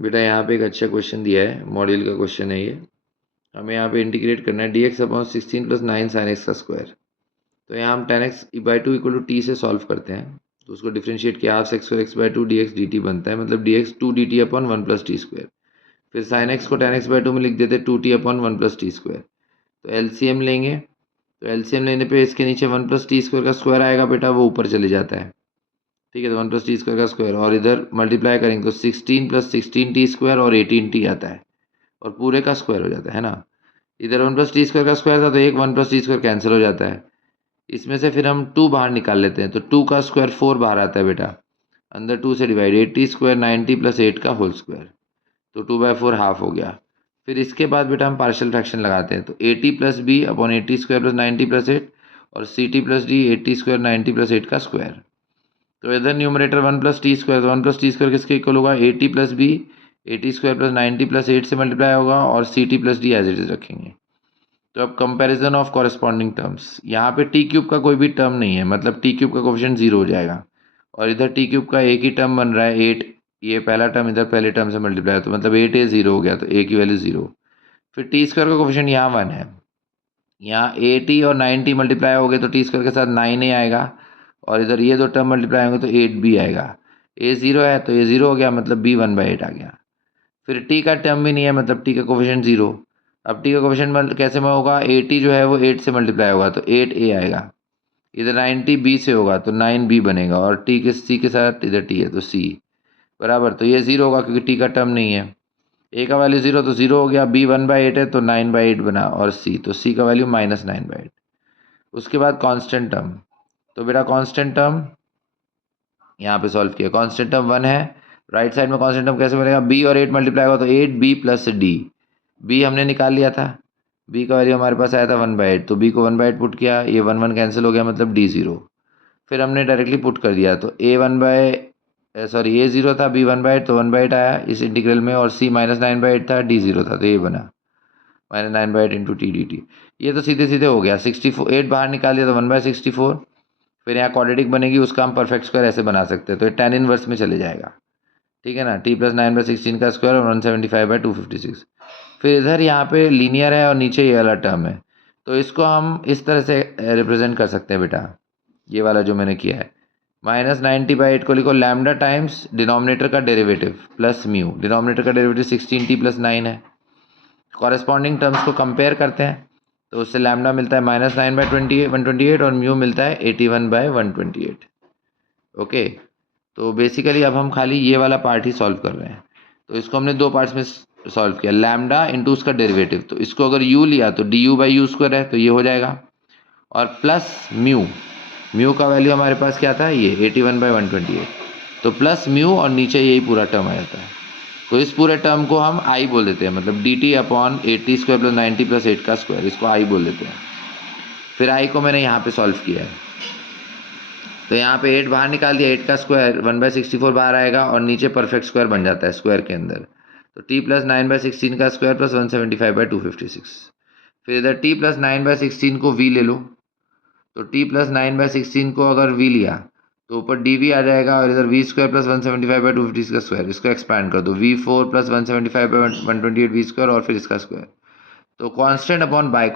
बेटा यहाँ पे एक अच्छा क्वेश्चन दिया है, मॉड्यूल का क्वेश्चन है ये। हमें यहाँ पे इंटीग्रेट करना है dx upon 16 plus 9 sine x का स्क्वायर। तो यहाँ हम 10x/2 इक्वल टू टी से सॉल्व करते हैं, तो उसको डिफ्रेंशिएट किया, half sex square x/2 dx dt बनता है, मतलब dx 2 dt upon 1 plus T square. फिर साइन एक्स को 10x/2 में लिख देते 2t upon 1 plus T square. तो एलसीएम लेंगे, तो एलसीएम लेने पे इसके नीचे 1 प्लस टी स्क्वायर का स्क्वायर आएगा बेटा, वो ऊपर चले जाता है। ठीक है, तो 1 प्लस टी स्क्वायर का स्क्वायर और इधर मल्टीप्लाई करेंगे तो 16 प्लस 16 टी स्क्वायर और 18t आता है और पूरे का स्क्वायर हो जाता है ना। इधर 1 प्लस टी स्क्वायर का स्क्वायर था तो एक 1 प्लस टी स्क्वायर कैंसिल हो जाता है। इसमें से फिर हम 2 बाहर निकाल लेते हैं, तो 2 का स्क्वायर 4 बाहर आता है बेटा, अंदर 2 से डिवाइड, 80 स्क्वायर 90 प्लस 8 का होल स्क्वायर, तो 2/4 हाफ हो गया। फिर इसके बाद बेटा हम पार्शियल फ्रैक्शन लगाते हैं, तो 80 plus B upon 80 square plus 90 plus 8 और C T plus D 80 square 90 plus 8 का स्क्वायर। तो इधर न्यूमरेटर 1 प्लस टी स्क्वायर, तो 1 प्लस टी स्क्वायर किसके इक्वल होगा, 80 plus B 80 square plus 90 plus 8 से मल्टीप्लाई होगा और C T plus D as it is रखेंगे। तो अब कंपैरिजन ऑफ कॉरेस्पॉन्डिंग टर्म्स, यहाँ पे टी क्यूब का कोई भी टर्म नहीं है, मतलब टी क्यूब का कोफिशिएंट 0 हो जाएगा और इधर टी क्यूब का एक ही टर्म बन रहा है 8, ये पहला टर्म इधर पहले टर्म से मल्टीप्लाई है, तो मतलब 8 ए 0 हो गया, तो ए की वैल्यू 0। फिर टी स्क्वायर का कोफिशिएंट यहाँ 1 है, यहाँ 80 और 90 मल्टीप्लाई हो गए तो टी स्क्वायर के साथ 9a आएगा और इधर ये दो टर्म मल्टीप्लाई होंगे तो 8b आएगा। a 0 है तो ये 0 हो गया, मतलब b 1/8 आ गया। फिर t का टर्म भी नहीं है, मतलब t का कोफिशिएंट 0। अब t का कोफिशिएंट कैसे में होगा, 80 जो है वो 8 से मल्टीप्लाई होगा तो 8a आएगा, इधर 90 b से होगा तो 9b बनेगा और t के c के साथ इधर t है तो c बराबर, तो ये 0 होगा क्योंकि t का टर्म नहीं है। a का वैल्यू 0 तो 0 हो गया, b 1/8 है तो 9/8 बना और c, तो c का वैल्यू -9/8। उसके बाद कांस्टेंट टर्म, तो बेटा कांस्टेंट टर्म यहाँ पे सॉल्व किया, कांस्टेंट टर्म 1 है, राइट साइड में कांस्टेंट टर्म कैसे बनेगा, b और 8 मल्टीप्लाई होगा तो 8b प्लस d, b हमने निकाल लिया था, b का वैल्यू हमारे पास आया था 1/8, तो b को 1/8 पुट किया, ये 1 1 कैंसिल हो गया, मतलब d 0। फिर हमने डायरेक्टली पुट कर दिया, तो a 0 था, b 1/8 तो 1/8 आया इस इंटीग्रल में, और c -9/8 था, d 0 था तो ये बना -9/8 इंटू टी डी टी। ये तो सीधे सीधे हो गया, 64 8 बाहर निकाल दिया तो 1/64। फिर यहाँ क्वाड्रेटिक बनेगी, उसका हम परफेक्ट स्क्वायर ऐसे बना सकते हैं, तो ये tan इनवर्स में चले जाएगा। ठीक है ना, t प्लस 9/16 का स्क्वायर और 175/256। फिर इधर यहाँ पे लीनियर है और नीचे ये वाला टर्म है, तो इसको हम इस तरह से रिप्रेजेंट कर सकते हैं बेटा, ये वाला जो मैंने किया है, -90/8 को लिखो लैम्डा टाइम्स डिनोमिनेटर का डेरिवेटिव प्लस म्यू, डिनोमिनेटर का डेरिवेटिव 16t प्लस 9 है। कॉरेस्पॉन्डिंग टर्म्स को कंपेयर करते हैं, तो उससे लैम्डा मिलता है -9/128 और म्यू मिलता है 81/128। ओके, तो बेसिकली अब हम खाली ये वाला पार्ट ही सॉल्व कर रहे हैं, तो इसको हमने दो पार्ट्स में सॉल्व किया, लैम्डा इंटू उसका डेरिवेटिव, तो इसको अगर u लिया तो du/u² है तो ये हो जाएगा, और प्लस म्यू, म्यू का वैल्यू हमारे पास क्या था, ये 81/128, तो प्लस म्यू और नीचे यही पूरा टर्म आ जाता है, तो इस पूरे टर्म को हम आई बोल देते हैं, मतलब dt upon 80 square plus 90 plus 8 का स्क्वायर, इसको आई बोल देते हैं। फिर आई को मैंने यहाँ पे सॉल्व किया है, तो यहाँ पे 8 बाहर निकाल दिया, 8 का स्क्वायर 1/64 बाहर आएगा और नीचे परफेक्ट स्क्वायर बन जाता है स्क्वायर के अंदर, तो t प्लस 9/16 का स्क्वायर प्लस 175/256। फिर इधर t प्लस 9/16 को v ले लो, तो t प्लस 9/16 को अगर v लिया तो ऊपर dv आ जाएगा और इधर v स्क्वायर प्लस 175/256 का स्क्वायर, इसको एक्सपैंड कर दो, v4 प्लस 175/128 v स्क्वायर और फिर इसका स्क्वायर, तो कांस्टेंट अपॉन बाई